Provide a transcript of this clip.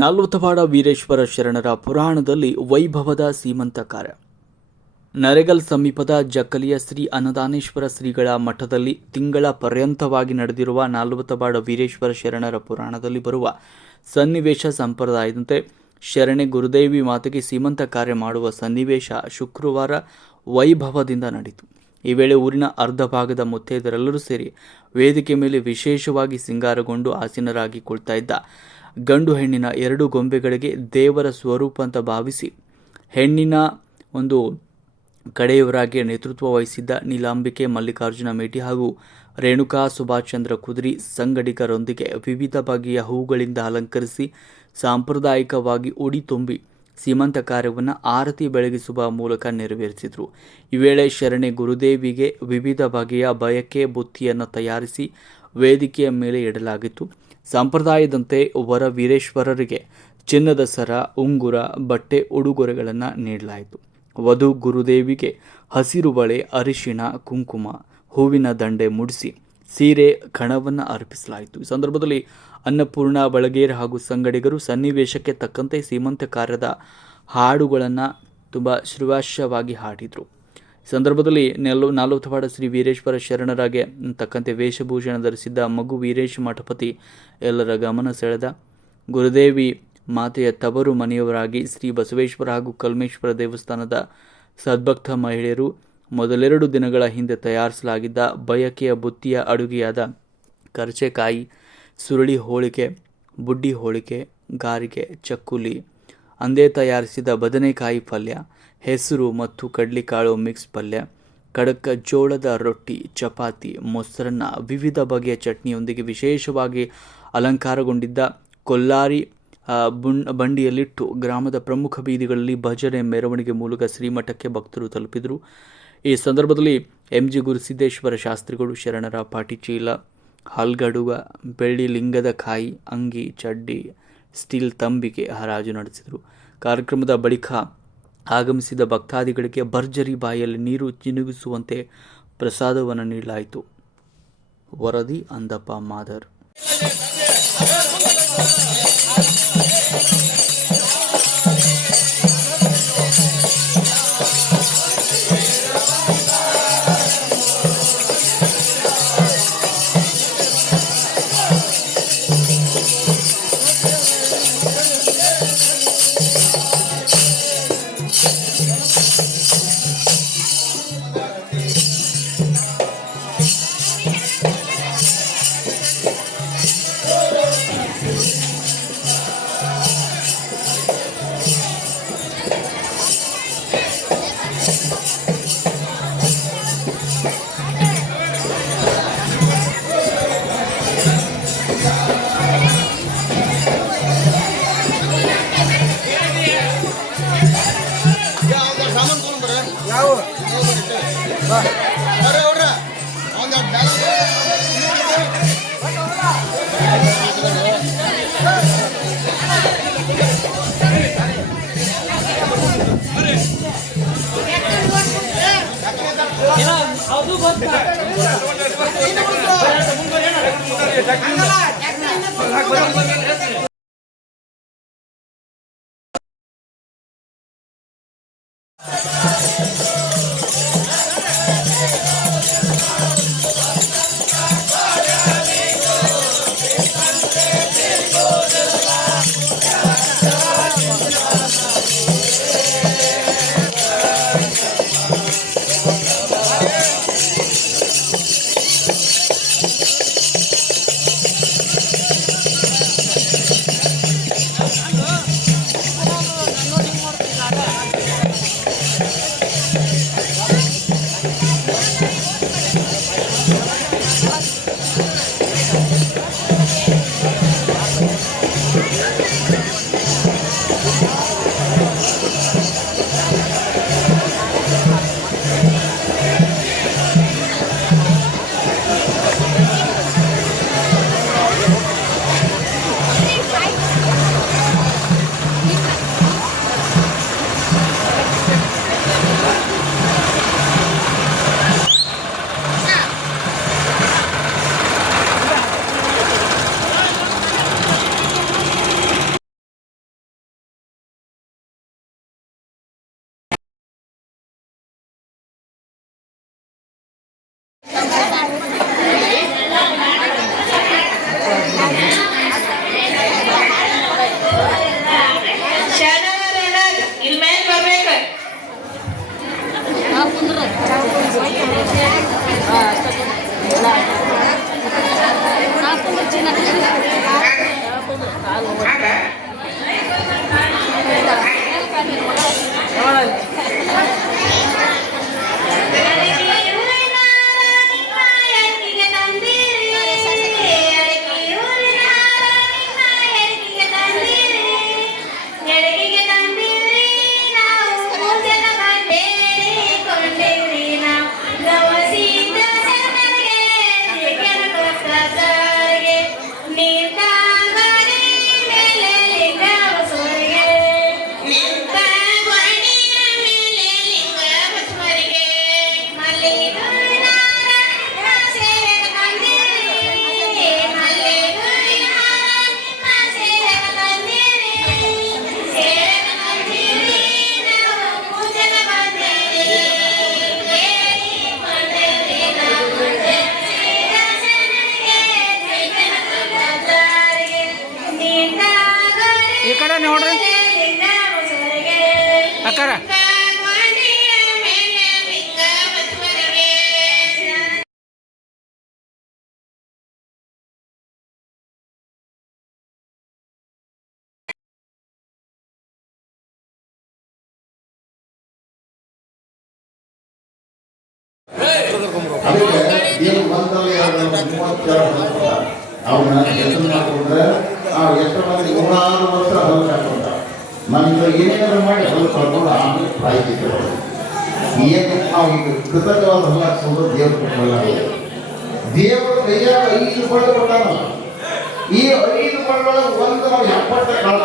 ನಾಲ್ವತವಾಡ ವೀರೇಶ್ವರ ಶರಣರ ಪುರಾಣದಲ್ಲಿ ವೈಭವದ ಸೀಮಂತ ಕಾರ್ಯ. ನರೇಗಲ್ ಸಮೀಪದ ಜಕ್ಕಲಿಯ ಶ್ರೀ ಅನ್ನದಾನೇಶ್ವರ ಶ್ರೀಗಳ ಮಠದಲ್ಲಿ ತಿಂಗಳ ಪರ್ಯಂತವಾಗಿ ನಡೆದಿರುವ ನಾಲ್ವತವಾಡ ವೀರೇಶ್ವರ ಶರಣರ ಪುರಾಣದಲ್ಲಿ ಬರುವ ಸನ್ನಿವೇಶ ಸಂಪ್ರದಾಯದಂತೆ ಶರಣೆ ಗುರುದೇವಿ ಮಾತೆಗೆ ಸೀಮಂತ ಕಾರ್ಯ ಮಾಡುವ ಸನ್ನಿವೇಶ ಶುಕ್ರವಾರ ವೈಭವದಿಂದ ನಡೆಯಿತು. ಈ ವೇಳೆ ಊರಿನ ಅರ್ಧ ಭಾಗದ ಮುತ್ತೈದರೆಲ್ಲರೂ ಸೇರಿ ವೇದಿಕೆ ಮೇಲೆ ವಿಶೇಷವಾಗಿ ಸಿಂಗಾರಗೊಂಡು ಆಸೀನರಾಗಿ ಕುಳಿತಾ ಇದ್ದ ಗಂಡು ಹೆಣ್ಣಿನ ಎರಡು ಗೊಂಬೆಗಳಿಗೆ ದೇವರ ಸ್ವರೂಪ ಅಂತ ಭಾವಿಸಿ ಹೆಣ್ಣಿನ ಒಂದು ಕಡೆಯವರಾಗಿ ನೇತೃತ್ವ ವಹಿಸಿದ್ದ ನೀಲಾಂಬಿಕೆ ಮಲ್ಲಿಕಾರ್ಜುನ ಮೇಟಿ ಹಾಗೂ ರೇಣುಕಾ ಸುಭಾಷ್ ಚಂದ್ರ ಕುದುರಿ ಸಂಗಡಿಗರೊಂದಿಗೆ ವಿವಿಧ ಬಗೆಯ ಹೂಗಳಿಂದ ಅಲಂಕರಿಸಿ ಸಾಂಪ್ರದಾಯಿಕವಾಗಿ ಉಡಿ ತುಂಬಿ ಸೀಮಂತ ಕಾರ್ಯವನ್ನು ಆರತಿ ಬೆಳಗಿಸುವ ಮೂಲಕ ನೆರವೇರಿಸಿದರು. ಈ ವೇಳೆ ಶರಣೆ ಗುರುದೇವಿಗೆ ವಿವಿಧ ಬಗೆಯ ಬಯಕೆ ಬುತ್ತಿಯನ್ನು ತಯಾರಿಸಿ ವೇದಿಕೆಯ ಮೇಲೆ ಇಡಲಾಗಿತ್ತು. ಸಂಪ್ರದಾಯದಂತೆ ವರ ವೀರೇಶ್ವರರಿಗೆ ಚಿನ್ನದ ಸರ, ಉಂಗುರ, ಬಟ್ಟೆ, ಉಡುಗೊರೆಗಳನ್ನು ನೀಡಲಾಯಿತು. ವಧು ಗುರುದೇವಿಗೆ ಹಸಿರು ಬಳೆ, ಅರಿಶಿಣ, ಕುಂಕುಮ, ಹೂವಿನ ದಂಡೆ ಮುಡಿಸಿ ಸೀರೆ, ಕಣವನ್ನು ಅರ್ಪಿಸಲಾಯಿತು. ಈ ಸಂದರ್ಭದಲ್ಲಿ ಅನ್ನಪೂರ್ಣ ಬಳಗೇರ್ ಹಾಗೂ ಸಂಗಡಿಗರು ಸನ್ನಿವೇಶಕ್ಕೆ ತಕ್ಕಂತೆ ಸೀಮಂತ ಕಾರ್ಯದ ಹಾಡುಗಳನ್ನು ತುಂಬ ಶ್ರೀವಾಶ್ಯವಾಗಿ ಹಾಡಿದರು. ಈ ಸಂದರ್ಭದಲ್ಲಿ ನಾಲ್ವತವಾಡ ಶ್ರೀ ವೀರೇಶ್ವರ ಶರಣರಾಗೆ ತಕ್ಕಂತೆ ವೇಷಭೂಷಣ ಧರಿಸಿದ್ದ ಮಗು ವೀರೇಶ್ ಮಠಪತಿ ಎಲ್ಲರ ಗಮನ ಸೆಳೆದ. ಗುರುದೇವಿ ಮಾತೆಯ ತವರು ಮನೆಯವರಾಗಿ ಶ್ರೀ ಬಸವೇಶ್ವರ ಹಾಗೂ ಕಲ್ಮೇಶ್ವರ ದೇವಸ್ಥಾನದ ಸದ್ಭಕ್ತ ಮಹಿಳೆಯರು ಮೊದಲೆರಡು ದಿನಗಳ ಹಿಂದೆ ತಯಾರಿಸಲಾಗಿದ್ದ ಬಯಕೆಯ ಬುತ್ತಿಯ ಅಡುಗೆಯಾದ ಕರ್ಚೆಕಾಯಿ, ಸುರುಳಿ ಹೋಳಿಗೆ, ಬುಡ್ಡಿ ಹೋಳಿಗೆ, ಗಾರಿಗೆ, ಚಕ್ಕುಲಿ, ಅಂದೇ ತಯಾರಿಸಿದ ಬದನೆಕಾಯಿ ಪಲ್ಯ, ಹೆಸರು ಮತ್ತು ಕಡ್ಲಿಕಾಳು ಮಿಕ್ಸ್ ಪಲ್ಯ, ಕಡಕ ಜೋಳದ ರೊಟ್ಟಿ, ಚಪಾತಿ, ಮೊಸರನ್ನ, ವಿವಿಧ ಬಗೆಯ ಚಟ್ನಿಯೊಂದಿಗೆ ವಿಶೇಷವಾಗಿ ಅಲಂಕಾರಗೊಂಡಿದ್ದ ಕೊಲ್ಲಾರಿ ಬಂಡಿಯಲ್ಲಿಟ್ಟು ಗ್ರಾಮದ ಪ್ರಮುಖ ಬೀದಿಗಳಲ್ಲಿ ಭಜನೆ ಮೆರವಣಿಗೆ ಮೂಲಕ ಶ್ರೀಮಠಕ್ಕೆ ಭಕ್ತರು ತಲುಪಿದರು. ಈ ಸಂದರ್ಭದಲ್ಲಿ MG ಗುರುಸಿದ್ದೇಶ್ವರ ಶಾಸ್ತ್ರಿಗಳು ಶರಣರ ಪಾಟಿಚೀಲ, ಹಲ್ಗಡುಗ, ಬೆಳ್ಳಿ ಲಿಂಗದ ಕಾಯಿ, ಅಂಗಿ, ಚಡ್ಡಿ, ಸ್ಟೀಲ್ ತಂಬಿಗೆ ಹರಾಜು ನಡೆಸಿದರು. ಕಾರ್ಯಕ್ರಮದ ಬಳಿಕ ಆಗಮಿಸಿದ ಭಕ್ತಾದಿಗಳಿಗೆ ಭರ್ಜರಿ ಬಾಯಲ್ಲಿ ನೀರು ಚಿನುಗಿಸುವಂತೆ ಪ್ರಸಾದವನ್ನು ನೀಡಲಾಯಿತು. ವರದಿ ಅಂದಪ್ಪ ಮಾದರ್. ಕಡೆ ನೋಡ್ರಿ ಅಕ್ಕಾರ. ಎಷ್ಟೋ ಮಂದಿ 106 ವರ್ಷ ಹೊಲ ಹಾಕೊಂಡ ನಮ್ಗೆ ಏನೇನಾದ್ರು ಮಾಡಿ ಹೊಲ ಕಳ್ಕೊಂಡು ಆಮೇಲೆ ಪ್ರಾಯಶ್ಚಿತ್ತ ಏನು ನಾವು ಈಗ ಕೃತಜ್ಞವಾದ ಹೊಲ ಹಾಕ್ಸೋದು ದೇವ್ರ ಕೊಟ್ಟಲ್ಲ. ದೇವರ ಕೈಯಾಗ 5 ಬಳ್ಳಿ ಕೊಟ್ಟಾನ. ಈ 5 ಬಳ್ಳೊಳಗೆ ಒಂದು ನಾವು 70 ಕಾಳು